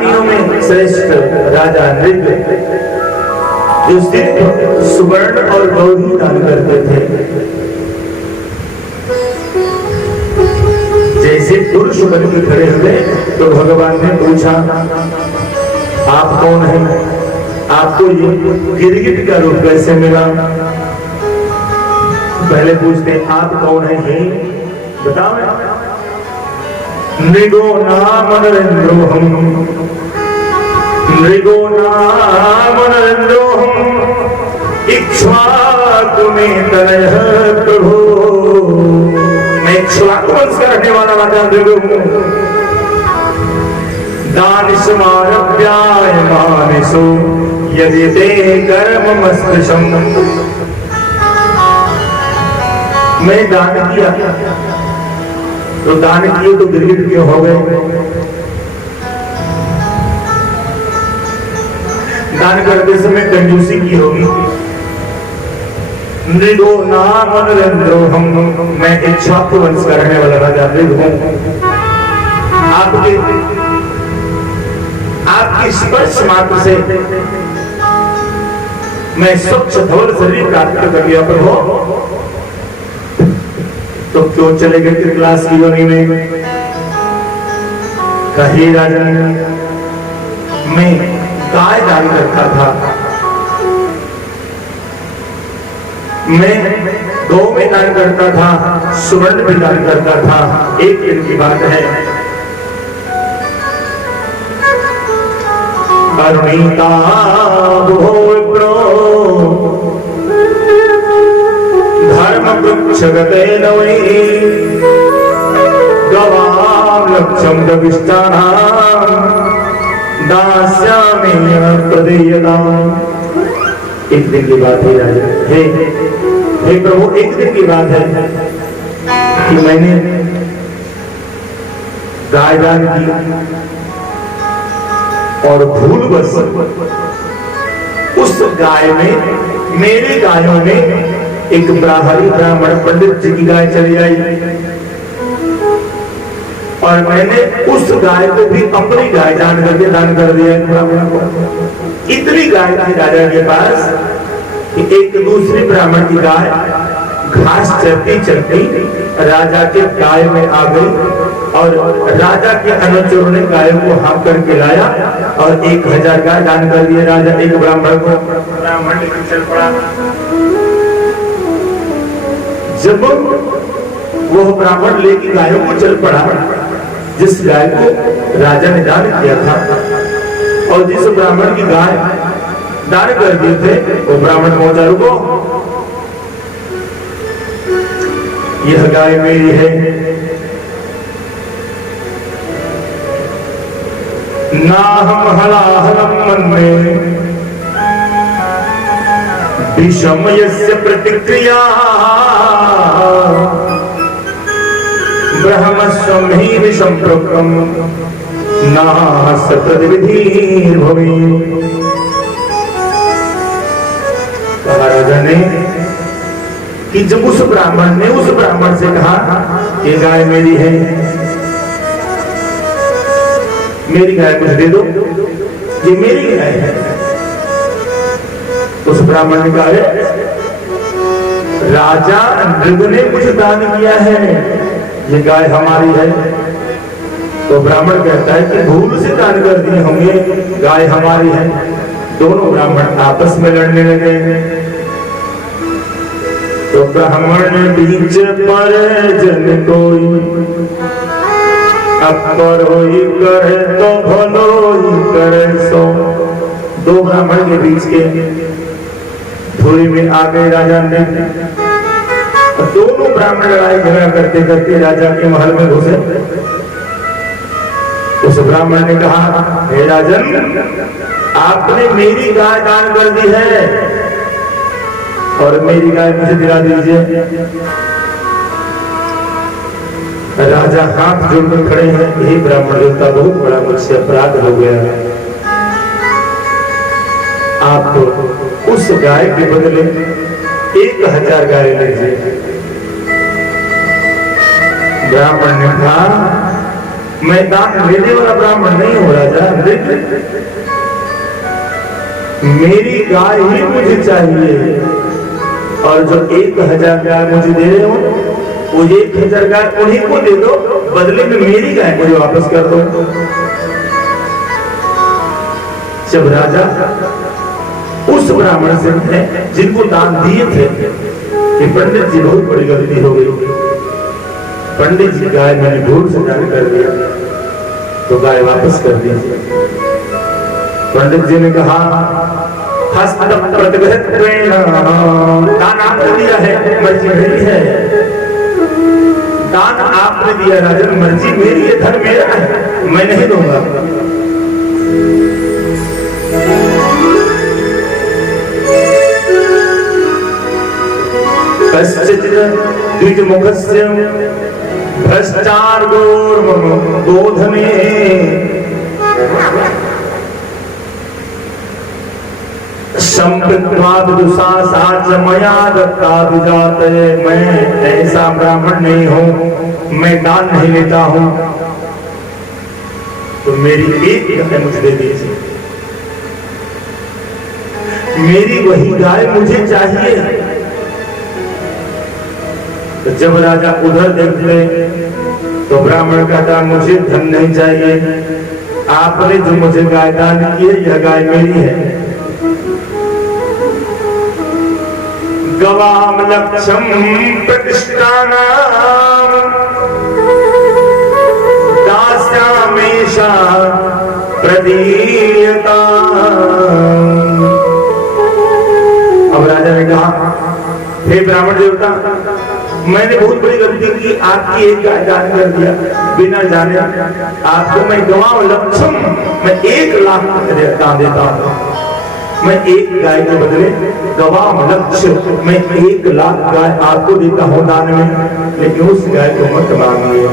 दानियों में श्रेष्ठ राजा नृग जो सिर्फ सुवर्ण और गौ ही दान करते थे। जैसे पुरुष बन के खड़े हुए तो भगवान ने पूछा, आप कौन हैं? आपको ये गिरगिट का रूप कैसे मिला? पहले पूछते हैं, आप कौन हैं? हे बताओ। नृगो नाम नरेंद्रोहम, नृगो नाम नरेंद्रोहम, इक्ष्वाकु में तनयः प्रभु। मैं इक्ष्वाकु वंश का रहने वाला राजा नृगो हूँ। दानिशमानव्यायमानिषु यदि ते कर्ममस्पृशम्। मैं दान किया तो दान किए तो गिरगिट क्यों हो गए? दान करते समय कंजूसी की होगी। नृगो नाम नरेंद्रोहम, मैं इक्ष्वाकु वंश का रहने वाला राजा नृग हूं। आपकी स्पर्श मात्र से मैं स्वच्छ धवल शरीर प्राप्त कर लिया प्रभु। तो क्यों चले गए थे क्लास की योनि में? कही राजन, मैं गाय दान करता था, मैं गौ में दान करता था, सुवर्ण भी दान करता था। एक दिन की बात है, अरुणिता विप्रो धर्म वृक्ष गते नवै गवाम लक्ष्यम दविष्टानां दास्यामि प्रदीयताम्। एक दिन की बात है राजा, हे प्रभु, एक दिन की बात है कि मैंने गाय दान की और भूलवश उस गाय में, मेरी गायों में एक ब्राह्मणी ब्राह्मण पंडित जी की गाय चली आई और मैंने उस गाय को भी अपनी गाय दान करके दान कर दिया ब्राह्मण को। इतनी गाय थी राजा के पास कि एक दूसरी ब्राह्मण की गाय घास चरती चरती राजा के गाय में आ गई और राजा के अनुचरों ने गायों को हाँक करके लाया और 1000 गाय दान कर दिए राजा एक ब्राह्मण को। ब्राह्मण लेकर चल पड़ा। जब वो ब्राह्मण लेके गायों को चल पड़ा, जिस गाय को राजा ने दान किया था और जिस ब्राह्मण की गाय दान कर दिए थे, वो ब्राह्मण पहुंचा, रुको, यह गाय मेरी है, नाहम हलाहलम मन में विषम यस्य प्रतिक्रिया ब्रह्मस्वं ही विषम प्रोक्तम नास्य तद्विधि भवे। कहा राजा ने कि जब उस ब्राह्मण ने उस ब्राह्मण से कहा कि गाय मेरी है, मेरी गाय मुझे दे दो, ये मेरी गाय है, उस ब्राह्मण ने कहा राजा नृग ने मुझे दान किया है, ये गाय हमारी है। तो ब्राह्मण कहता है कि भूल से दान कर दिए होंगे, गाय हमारी है। दोनों ब्राह्मण आपस में लड़ने लगे। तो ब्राह्मण बीच पर जन कोई, अपर होई करे तो भलो ही करे सो। दो ब्राह्मण के बीच के धुरी में आ गए राजा ने। दोनों ब्राह्मण लड़ाई झगड़ा करते करते राजा के महल में घुसे। उस ब्राह्मण ने कहा, हे राजन, आपने मेरी गाय दान कर दी है और मेरी गाय मुझे दिला दीजिए। राजा हाथ जोड़कर खड़े हैं, यही ब्राह्मण देवता, बहुत बड़ा मुझसे अपराध हो गया, आप तो उस गाय के बदले 1000 गाय लीजिए। ब्राह्मण ने कहा, मैं दान लेने वाला ब्राह्मण नहीं हो राजा। मेरी गाय ही मुझे चाहिए और जो 1000 गाय मुझे दे रहे हो वो 1000 गाय उन्हीं को दे दो, बदले में मेरी गाय मुझे वापस कर दो। जब राजा उस ब्राह्मण से जिनको दान दिए थे कि पंडित जी बहुत बड़ी गलती हो गई, पंडित जी गाय मैंने भूल से दान कर दिया तो गाय वापस कर दीजिए। पंडित जी ने कहा दान आपने दिया है, मर्जी मेरी है। दान आपने दिया राजन, मर्जी मेरी है, धन मेरा है, मैं नहीं दूंगा। द्विजमुखस्य भ्रष्टार्गोर्मोधने मया दत्ता विजात। मैं ऐसा ब्राह्मण नहीं हूं, मैं दान नहीं लेता हूं, तो मेरी एक गाय मुझे दे दीजिए, मेरी वही गाय मुझे चाहिए। तो जब राजा उधर देखते तो ब्राह्मण कहता मुझे धन नहीं चाहिए, आपने जो मुझे गाय दान की है यह गाय मेरी है। गवाम लक्ष्यम प्रतिष्ठानाम दास्यामेषा प्रदीयता। अब राजा ने कहा हे ब्राह्मण देवता, मैंने बहुत बड़ी गलती की, आपकी एक गाय दान कर दिया बिना जाने। आपको मैं गवाम लक्ष्यम, मैं 1 लाख दान देता हूं। मैं एक गाय के बदले गवाम लक्ष्य, मैं 1 लाख गाय आपको देता हूं दान में, लेकिन उस गाय को मत मांगिए।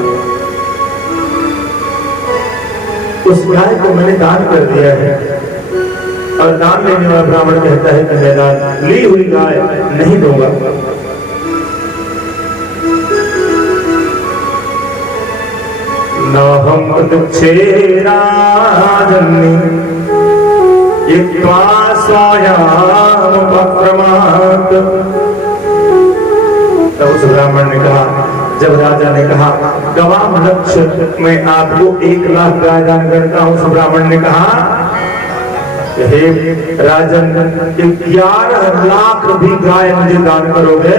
उस गाय को मैंने दान कर दिया है और दान लेने वाला ब्राह्मण कहता है कि मैं दान ली हुई गाय नहीं दूंगा। न हम राजन्नी तब उस ब्राह्मण ने कहा, जब राजा ने कहा गवाम लक्ष्य मैं आपको 1 लाख गाय दान करता हूं, उस ब्राह्मण ने कहा हे राजन 11 लाख भी गाय मुझे दान करोगे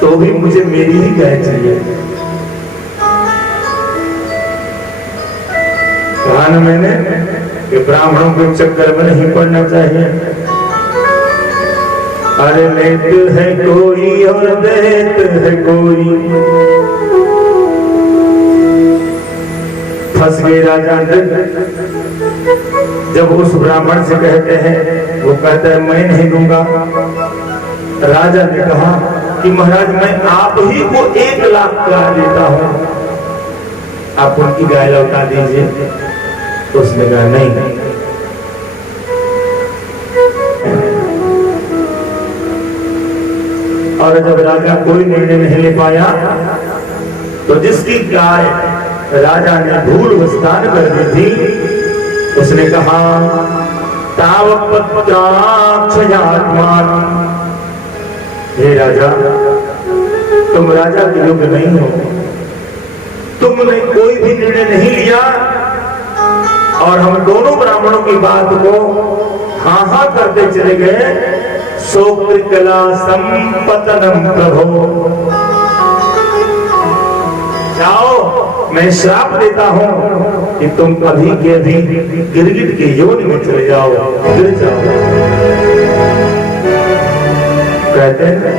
तो भी मुझे मेरी ही गाय चाहिए। कहा ना मैंने कि ब्राह्मणों के चक्कर में नहीं पड़ना चाहिए। अरे लेत है कोई और देत है कोई, फंस गए राजा। जब उस ब्राह्मण से कहते हैं, वो कहता है मैं नहीं दूंगा। राजा ने कहा कि महाराज मैं आप ही को 1 लाख का देता हूं, आप उनकी गाय लौटा दीजिए। तो उसने कहा नहीं। और जब राजा कोई निर्णय नहीं ले पाया तो जिसकी गाय राजा ने भूल स्थान कर दी थी, उसने कहा तावत्यात्मान, हे राजा तुम राजा के योग्य नहीं हो, तुमने कोई भी निर्णय नहीं लिया और हम दोनों ब्राह्मणों की बात को हाँ हाँ करते चले गए। सोकृकला संपतनम प्रभो, जाओ मैं श्राप देता हूं कि तुम कभी के अभी गिरगिट के योनि में चले जाओ, गिर जाओ। कहते हैं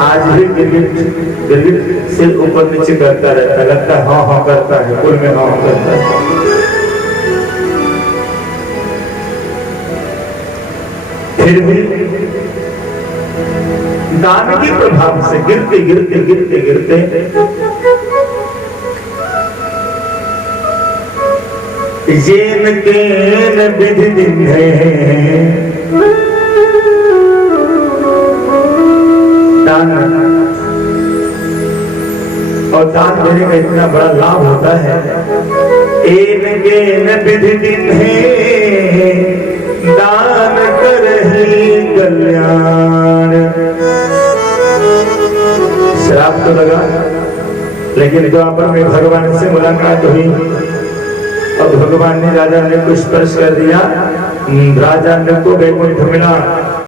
आज भी गिरगिट सिर ऊपर नीचे करता रहता है, लगता है हाँ हाँ करता है, कुल में हाँ हाँ करता है। फिर भी दान के प्रभाव से गिरते गिरते गिरते गिरते जेन केन विधि दिन है दान। और दान देने का इतना बड़ा लाभ होता है। एन विधि दिन है दान करही कल्याण। श्राप तो लगा, लेकिन द्वापर में भगवान से मुलाकात हुई और भगवान ने राजा ने को स्पर्श कर दिया। राजा ने को वैकुंठ मिला।